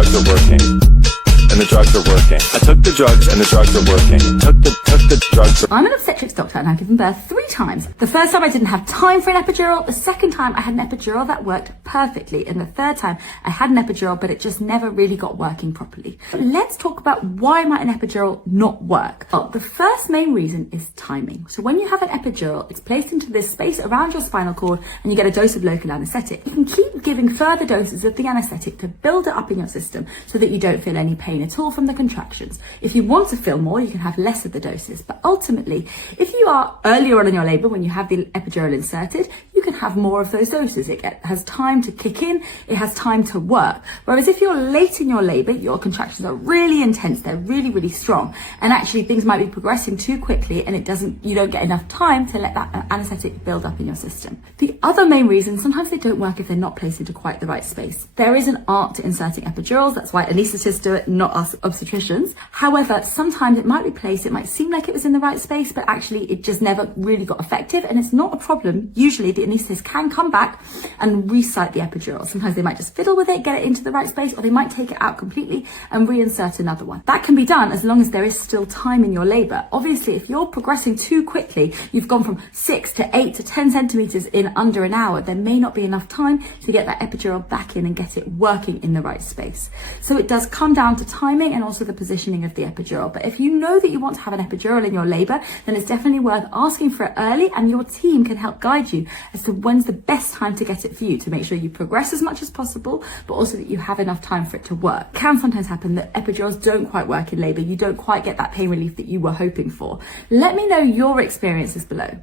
drugs are working. And the drugs are working. I took the drugs and the drugs are working. Took the drugs. I'm an obstetrics doctor and I've given birth 3 times. The first time I didn't have time for an epidural. The second time I had an epidural that worked perfectly. And the third time I had an epidural, but it just never really got working properly. Let's talk about why might an epidural not work. Well, the first main reason is timing. So when you have an epidural, it's placed into this space around your spinal cord and you get a dose of local anesthetic. You can keep giving further doses of the anesthetic to build it up in your system so that you don't feel any pain at all from the contractions. If you want to feel more, you can have less of the doses. But ultimately, if you are earlier on in your labor when you have the epidural inserted, you can have more of those doses. It has time to kick in, it has time to work. Whereas if you're late in your labor, your contractions are really intense, they're really, really strong. And actually things might be progressing too quickly and you don't get enough time to let that anesthetic build up in your system. The other main reason, sometimes they don't work if they're not placed into quite the right space. There is an art to inserting epidurals, that's why anaesthetists do it, not us obstetricians. However, sometimes it might be placed, it might seem like it was in the right space, but actually it just never really got effective, and it's not a problem. Usually the anaesthetist can come back and re-site the epidural. Sometimes they might just fiddle with it, get it into the right space, or they might take it out completely and reinsert another one. That can be done as long as there is still time in your labor. Obviously, if you're progressing too quickly, you've gone from 6 to 8 to 10 centimeters in under an hour, there may not be enough time to get that epidural back in and get it working in the right space. So it does come down to timing and also the positioning of the epidural. But if you know that you want to have an epidural in your labor, then it's definitely worth asking for it early, and your team can help guide you as to when's the best time to get it for you, to make sure you progress as much as possible, but also that you have enough time for it to work. It can sometimes happen that epidurals don't quite work in labor. You don't quite get that pain relief that you were hoping for. Let me know your experiences below.